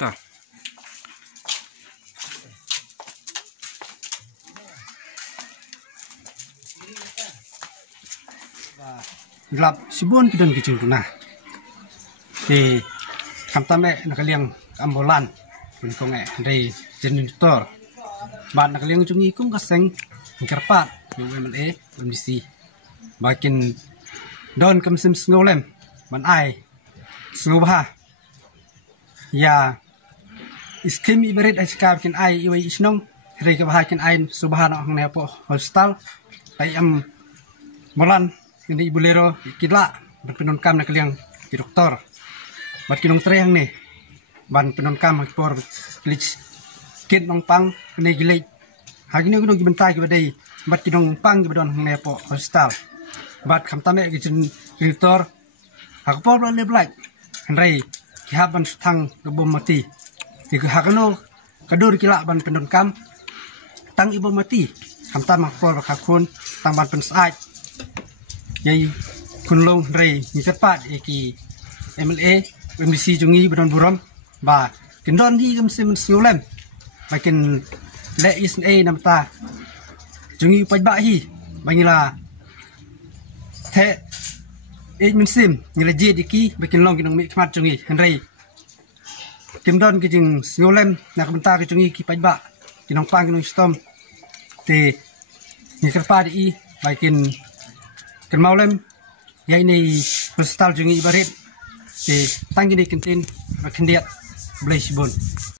Tak. Gelap sibun kita kicing tunah. Di kamtame nakaliang ambulan, untuk dari generator. Bad nakaliang cungi kung kaseng kerpat, yung MLA, MDC. Bakin don kamsim ngolem, ban ai, ngubah. Ya, iskim ibarit ay sikap kin ai iway isnong, hiri kabahakin ai subahan ang nepo hostal, ay mulan ini ibu lero kidla berpenunkam nakaliang ki doktor. Bat kinong treyang ni ban penunkam por lich kid nong pang kene gilay. Hagino gino gibentay gibadai bat kinong pang gibadon ang nepo hostal. Bat kamtame gijin doktor aku por le black henry kihaban tang gebom mati. Iku hakano kadur kila ban penunkam tang ibu mati. Kamtam por hakun tang ban pensai. Yai kunlong rei ni cepat eki MLA MDC jungi bedon buram ba kendon di gemsim ngulem makin le is a namta jungi pajba hi bangila the minsim ngeleje diki makin long kinong mi khmat jungi henry kendon ki jing ngulem nak benta ki jungi ki pajba kinong pang kinong stom te ni kerpa di makin kan maulem ya ini hostal jungi ibarit di tangi di kentin kendiat belai sibun.